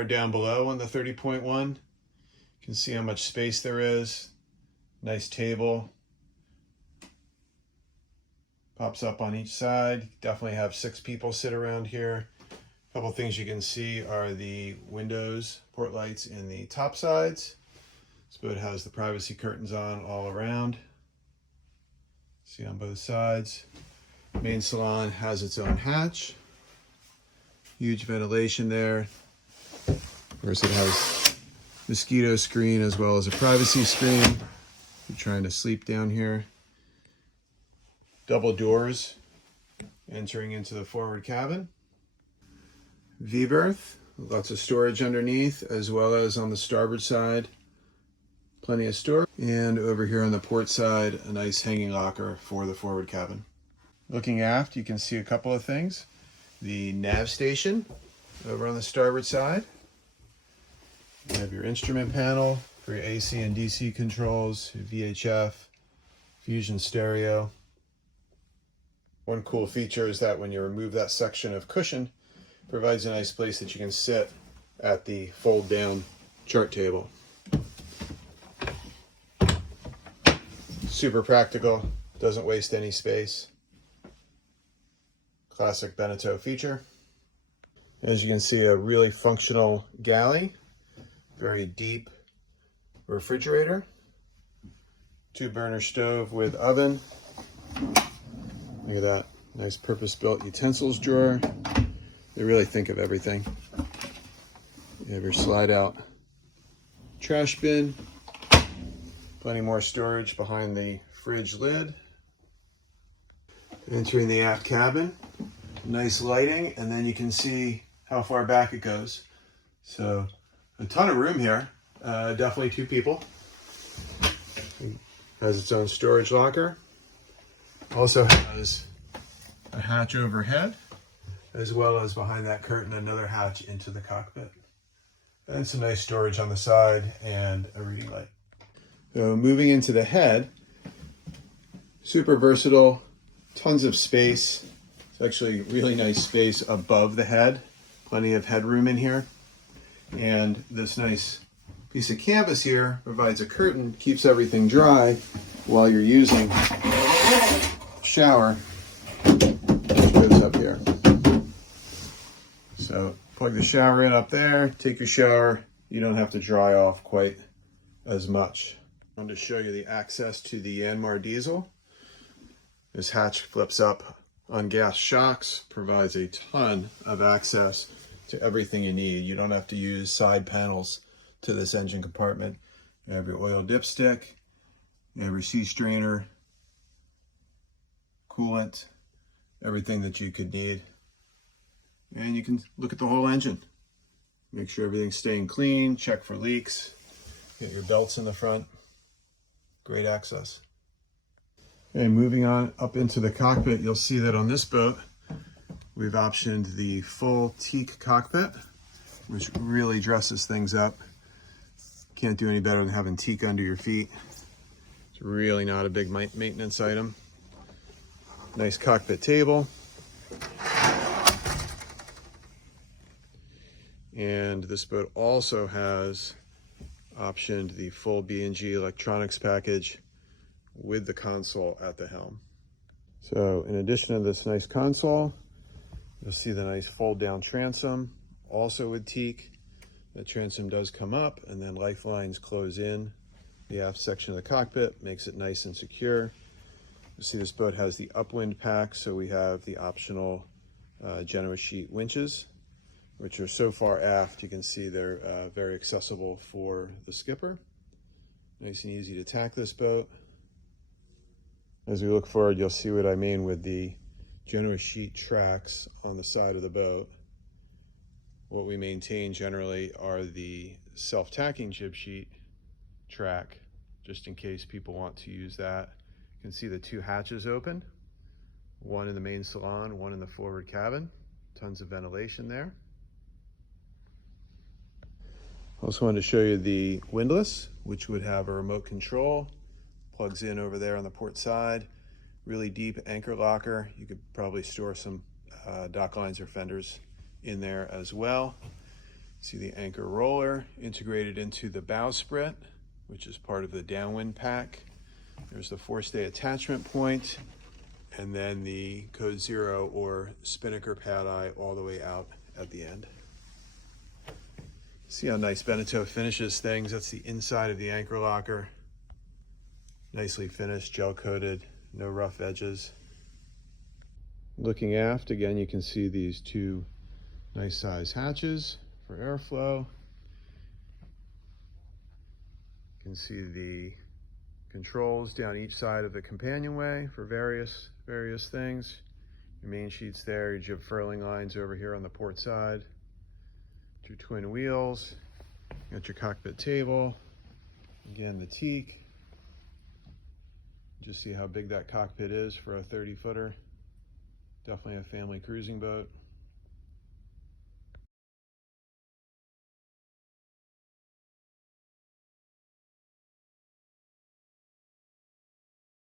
are down below on the 30.1. You can see how much space there is. Nice table. Pops up on each side. Definitely have 6 people sit around here. A couple things you can see are the windows, port lights in the top sides. This boat has the privacy curtains on all around. See on both sides. Main salon has its own hatch. Huge ventilation there. Of course, it has mosquito screen as well as a privacy screen. If you're trying to sleep down here. Double doors entering into the forward cabin. V-berth, lots of storage underneath as well as on the starboard side. Plenty of storage. And over here on the port side, a nice hanging locker for the forward cabin. Looking aft, you can see a couple of things. The nav station over on the starboard side. You have your instrument panel for your AC and DC controls, VHF, Fusion stereo. One cool feature is that when you remove that section of cushion, it provides a nice place that you can sit at the fold down chart table. Super practical, doesn't waste any space. Classic BENETEAU feature. As you can see, a really functional galley, very deep refrigerator, 2-burner stove with oven. Look at that, nice purpose-built utensils drawer. They really think of everything. You have your slide-out trash bin. Plenty more storage behind the fridge lid. Entering the aft cabin. Nice lighting, and then you can see how far back it goes. So a ton of room here. Definitely 2 people. It has its own storage locker. Also has a hatch overhead, as well as behind that curtain another hatch into the cockpit. And some nice storage on the side and a reading light. So moving into the head, super versatile, tons of space. It's actually really nice space above the head. Plenty of headroom in here. And this nice piece of canvas here provides a curtain, keeps everything dry while you're using the shower. It goes up here. So plug the shower in up there, take your shower. You don't have to dry off quite as much. I wanted to show you the access to the Yanmar diesel. This hatch flips up on gas shocks, provides a ton of access to everything you need. You don't have to use side panels to this engine compartment. You have your oil dipstick, you have your sea strainer, coolant, everything that you could need. And you can look at the whole engine. Make sure everything's staying clean, check for leaks, get your belts in the front. Great access. Okay, moving on up into the cockpit, you'll see that on this boat, we've optioned the full teak cockpit, which really dresses things up. Can't do any better than having teak under your feet. It's really not a big maintenance item. Nice cockpit table. And this boat also has optioned the full B&G electronics package with the console at the helm. So in addition to this nice console, you'll see the nice fold down transom, also with teak. The transom does come up and then lifelines close in the aft section of the cockpit, makes it nice and secure. You'll see this boat has the upwind pack, so we have the optional generous sheet winches, which are so far aft, you can see they're very accessible for the skipper. Nice and easy to tack this boat. As we look forward, you'll see what I mean with the generous sheet tracks on the side of the boat. What we maintain generally are the self-tacking jib sheet track, just in case people want to use that. You can see the 2 hatches open, one in the main salon, one in the forward cabin. Tons of ventilation there. Also wanted to show you the windlass, which would have a remote control. Plugs in over there on the port side. Really deep anchor locker. You could probably store some dock lines or fenders in there as well. See the anchor roller integrated into the bowsprit, which is part of the downwind pack. There's the forestay attachment point, and then the Code Zero or spinnaker pad eye all the way out at the end. See how nice BENETEAU finishes things. That's the inside of the anchor locker. Nicely finished, gel coated, no rough edges. Looking aft, again, you can see these two nice size hatches for airflow. You can see the controls down each side of the companionway for various things. Your main sheets there, your jib furling lines over here on the port side. Your twin wheels, you got your cockpit table, again the teak. Just see how big that cockpit is for a 30-footer. Definitely a family cruising boat.